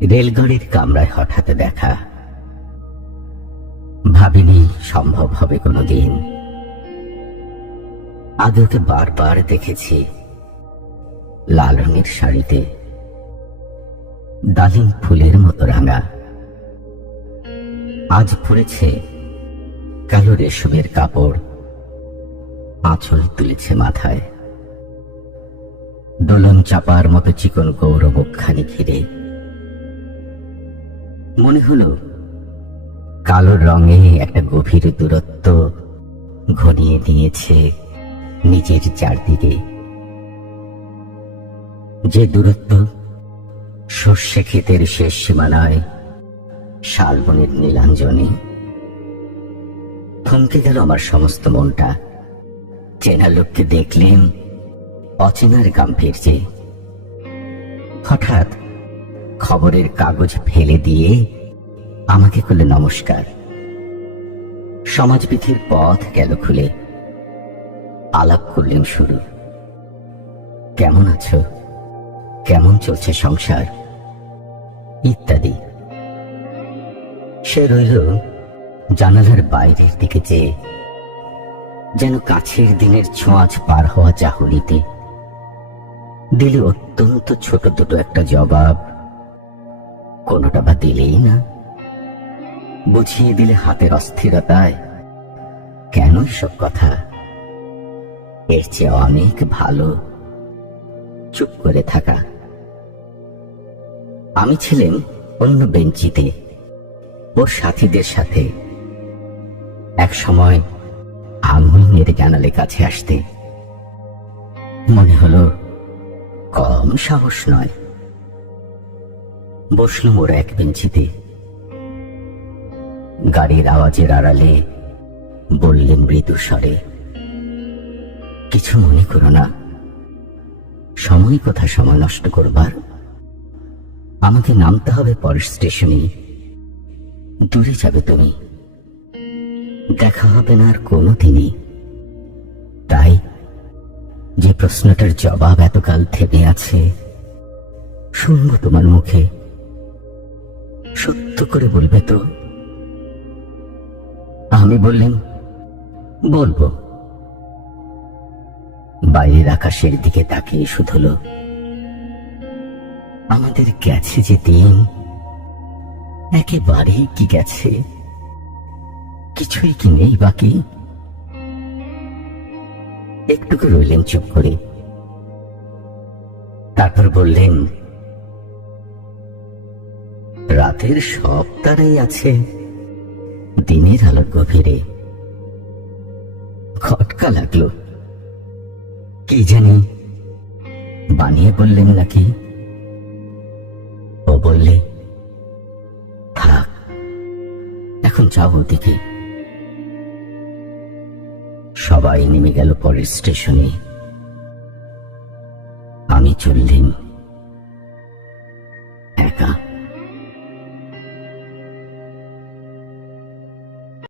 রেলগাড়ির কামরায় হঠাৎ দেখা। ভাবিনি সম্ভব হবে কোনোদিন। আগে ওকে বারবার দেখেছি লাল রঙের শাড়িতে, ডালিম ফুলের মতো রাঙা। আজ পরেছে কালো রেশমের কাপড়, আঁচল তুলেছে মাথায়। দোলন চাপার মতো চিকন গৌরবখানি ঘিরে মনে হলো কালো রঙে একটা গভীর দূরত্ব ঘনিয়ে নিয়েছে নিজের চারদিকে। যে দূরত্ব সর্ষে ক্ষেতের শেষ সীমানায় শালবনের নীলাঞ্জনে। থমকে গেল আমার সমস্ত মনটা। চেনা লোককে দেখলেন অচেনার গাম্ভীর্যে। হঠাৎ খবরের কাগজ ফেলে দিয়ে আমাকে করলে নমস্কার। সমাজবিধির পথ গেল খুলে। আলাপ করলেন শুরু। কেমন আছো, কেমন চলছে সংসার ইত্যাদি। সে রইল জানালার বাইরের দিকে চেয়ে, যেন কাছের দিনের ছোঁয়াচ পার হওয়া চাহনিতে। দিলে অত্যন্ত ছোট দুটো একটা জবাব, কোনোটা বা দিলেই না। বুঝিয়ে দিলে হাতের অস্থিরতায়, কেন এসব কথা, এর চেয়ে অনেক ভালো চুপ করে থাকা। আমি ছিলাম অন্য বেঞ্চিতে ওর সাথীদের সাথে। এক সময় আঙুল নেড়ে জানালে কাছে আসতে। মনে হলো কম সাহস নয়। বসলুম ওরা এক বেঞ্চিতে। গাড়ির আওয়াজের আড়ালে বললেন মৃদু স্বরে, কিছু মনে করো না, সময় কথা সময় নষ্ট করবার। আমাকে নামতে হবে পরের স্টেশনে। দূরে যাবে তুমি, দেখা হবে না আর কোনোদিনই। তাই যে প্রশ্নটার জবাব এতকাল থেমে আছে, শুনবো তোমার মুখে। সত্য করে বলবে তো? আমি বললেন, বলবো। বাইরের আকাশের দিকে তাকিয়ে শুধলো, আমাদের গেছে যে দিন, একেবারেই কি গেছে, কিছুই কি নেই বাকি। একটুকু রইলেন চুপ করে। তারপর বললেন, রাতের সব তারাই আছে দিনের আলোর গভীরে। খটকা লাগলো। কি জানি বানিয়ে বললেন নাকি। ও বললে, থাক, এখন যাও ওদিকে। সবাই নেমে গেল পরের স্টেশনে। আমি চললেন।